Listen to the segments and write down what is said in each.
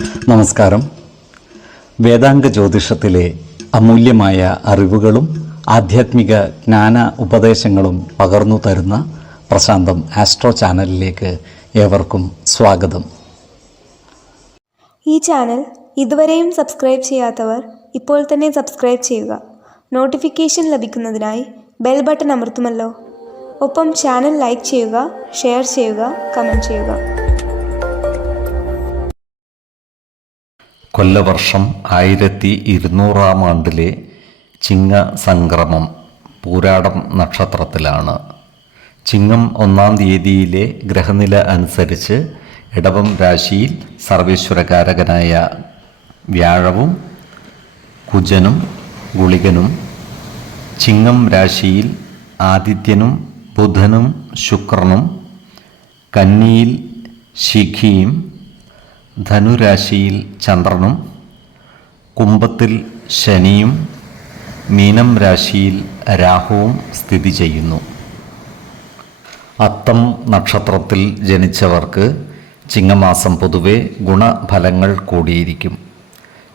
നമസ്കാരം. വേദാംഗ ജ്യോതിഷത്തിലെ അമൂല്യമായ അറിവുകളും ആധ്യാത്മിക ജ്ഞാന ഉപദേശങ്ങളും പകർന്നു തരുന്ന പ്രശാന്തം ആസ്ട്രോ ചാനലിലേക്ക് ഏവർക്കും സ്വാഗതം. ഈ ചാനൽ ഇതുവരെയും സബ്സ്ക്രൈബ് ചെയ്യാത്തവർ ഇപ്പോൾ തന്നെ സബ്സ്ക്രൈബ് ചെയ്യുക. നോട്ടിഫിക്കേഷൻ ലഭിക്കുന്നതിനായി ബെൽ ബട്ടൺ അമർത്തുമല്ലോ. ഒപ്പം ചാനൽ ലൈക്ക് ചെയ്യുക, ഷെയർ ചെയ്യുക, കമൻറ്റ് ചെയ്യുക. കൊല്ലവർഷം 1200 ആണ്ടിലെ ചിങ്ങ സംക്രമം പൂരാടം നക്ഷത്രത്തിലാണ്. ചിങ്ങം 1-ാം തീയതിയിലെ ഗ്രഹനില അനുസരിച്ച് ഇടവം രാശിയിൽ സർവേശ്വരകാരകനായ വ്യാഴവും കുജനും ഗുളികനും, ചിങ്ങം രാശിയിൽ ആദിത്യനും ബുധനും ശുക്രനും, കന്നിയിൽ ശിഖിയും, ധനുരാശിയിൽ ചന്ദ്രനും, കുംഭത്തിൽ ശനിയും, മീനം രാശിയിൽ രാഹുവും സ്ഥിതി ചെയ്യുന്നു. അത്തം നക്ഷത്രത്തിൽ ജനിച്ചവർക്ക് ചിങ്ങമാസം പൊതുവെ ഗുണഫലങ്ങൾ കൂടിയിരിക്കും.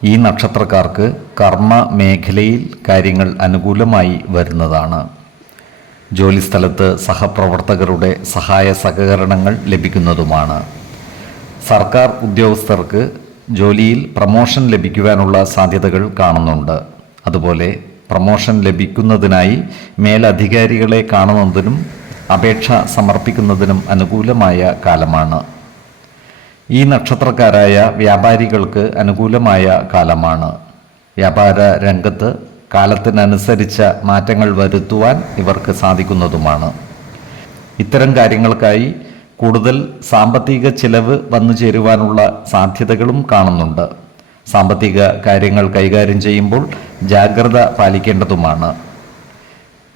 ഈ നക്ഷത്രക്കാർക്ക് കർമ്മ മേഖലയിൽ കാര്യങ്ങൾ അനുകൂലമായി വരുന്നതാണ്. ജോലിസ്ഥലത്ത് സഹപ്രവർത്തകരുടെ സഹായ സഹകരണങ്ങൾ ലഭിക്കുന്നതുമാണ്. സർക്കാർ ഉദ്യോഗസ്ഥർക്ക് ജോലിയിൽ പ്രമോഷൻ ലഭിക്കുവാനുള്ള സാധ്യതകൾ കാണുന്നുണ്ട്. അതുപോലെ പ്രമോഷൻ ലഭിക്കുന്നതിനായി മേലധികാരികളെ കാണുന്നതിനും അപേക്ഷ സമർപ്പിക്കുന്നതിനും അനുകൂലമായ കാലമാണ്. ഈ നക്ഷത്രക്കാരായ വ്യാപാരികൾക്ക് അനുകൂലമായ കാലമാണ്. വ്യാപാര രംഗത്ത് കാലത്തിനനുസരിച്ച മാറ്റങ്ങൾ വരുത്തുവാൻ ഇവർക്ക് സാധിക്കുന്നതുമാണ്. ഇത്തരം കാര്യങ്ങൾക്കായി കൂടുതൽ സാമ്പത്തിക ചിലവ് വന്നു ചേരുവാനുള്ള സാധ്യതകളും കാണുന്നുണ്ട്. സാമ്പത്തിക കാര്യങ്ങൾ കൈകാര്യം ചെയ്യുമ്പോൾ ജാഗ്രത പാലിക്കേണ്ടതുമാണ്.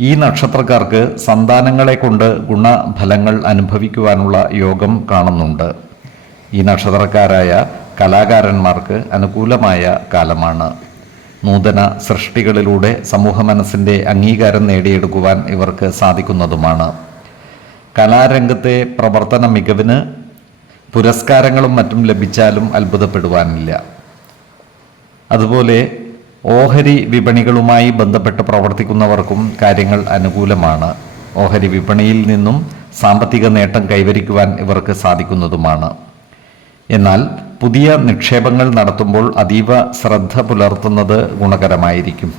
ഈ നക്ഷത്രക്കാർക്ക് സന്താനങ്ങളെ കൊണ്ട് ഗുണഫലങ്ങൾ അനുഭവിക്കുവാനുള്ള യോഗം കാണുന്നുണ്ട്. ഈ നക്ഷത്രക്കാരായ കലാകാരന്മാർക്ക് അനുകൂലമായ കാലമാണ്. നൂതന സൃഷ്ടികളിലൂടെ സമൂഹ മനസ്സിൻ്റെ അംഗീകാരം നേടിയെടുക്കുവാൻ ഇവർക്ക് സാധിക്കുന്നതുമാണ്. കലാരംഗത്തെ പ്രവർത്തന മികവിന് പുരസ്കാരങ്ങളും മറ്റും ലഭിച്ചാലും അത്ഭുതപ്പെടുവാനില്ല. അതുപോലെ ഓഹരി വിപണികളുമായി ബന്ധപ്പെട്ട് പ്രവർത്തിക്കുന്നവർക്കും കാര്യങ്ങൾ അനുകൂലമാണ്. ഓഹരി വിപണിയിൽ നിന്നും സാമ്പത്തിക നേട്ടം കൈവരിക്കുവാൻ ഇവർക്ക് സാധിക്കുന്നതുമാണ്. എന്നാൽ പുതിയ നിക്ഷേപങ്ങൾ നടത്തുമ്പോൾ അതീവ ശ്രദ്ധ പുലർത്തുന്നത് ഗുണകരമായിരിക്കും.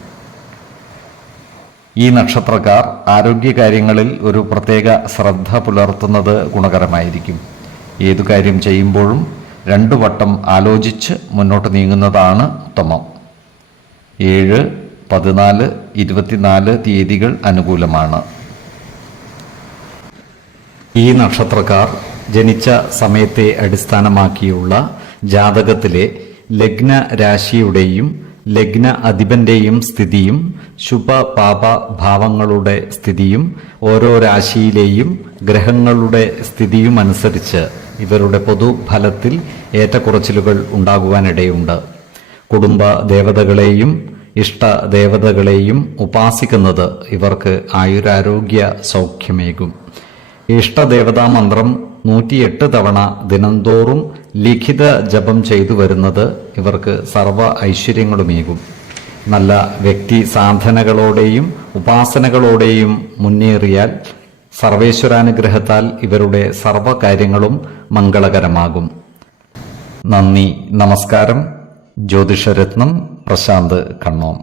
ഈ നക്ഷത്രക്കാർ ആരോഗ്യകാര്യങ്ങളിൽ ഒരു പ്രത്യേക ശ്രദ്ധ പുലർത്തുന്നത് ഗുണകരമായിരിക്കും. ഏതു കാര്യം ചെയ്യുമ്പോഴും 2 വട്ടം ആലോചിച്ച് മുന്നോട്ട് നീങ്ങുന്നതാണ് ഉത്തമം. 7, 14, 24 തീയതികൾ അനുകൂലമാണ്. ഈ നക്ഷത്രക്കാർ ജനിച്ച സമയത്തെ അടിസ്ഥാനമാക്കിയുള്ള ജാതകത്തിലെ ലഗ്ന രാശിയുടെയും ലഗ്ന അധിപന്റെയും സ്ഥിതിയും ശുഭ പാപ ഭാവങ്ങളുടെ സ്ഥിതിയും ഓരോ രാശിയിലെയും ഗ്രഹങ്ങളുടെ സ്ഥിതിയും അനുസരിച്ച് ഇവരുടെ പൊതുഫലത്തിൽ ഏറ്റക്കുറച്ചിലുകൾ ഉണ്ടാകുവാനിടയുണ്ട്. കുടുംബ ദേവതകളെയും ഇഷ്ട ദേവതകളെയും ഉപാസിക്കുന്നത് ഇവർക്ക് ആയുരാരോഗ്യ സൗഖ്യമേകും. ഇഷ്ടദേവതാ മന്ത്രം 108 തവണ ദിനംതോറും ലിഖിത ജപം ചെയ്തു വരുന്നത് ഇവർക്ക് സർവ്വ ഐശ്വര്യങ്ങളുമേകും. നല്ല വ്യക്തി സാധനകളോടെയും ഉപാസനകളോടെയും മുന്നേറിയാൽ സർവേശ്വരാനുഗ്രഹത്താൽ ഇവരുടെ സർവ്വ കാര്യങ്ങളും മംഗളകരമാകും. നന്ദി, നമസ്കാരം. ജ്യോതിഷരത്നം പ്രശാന്ത് കണ്ണോം.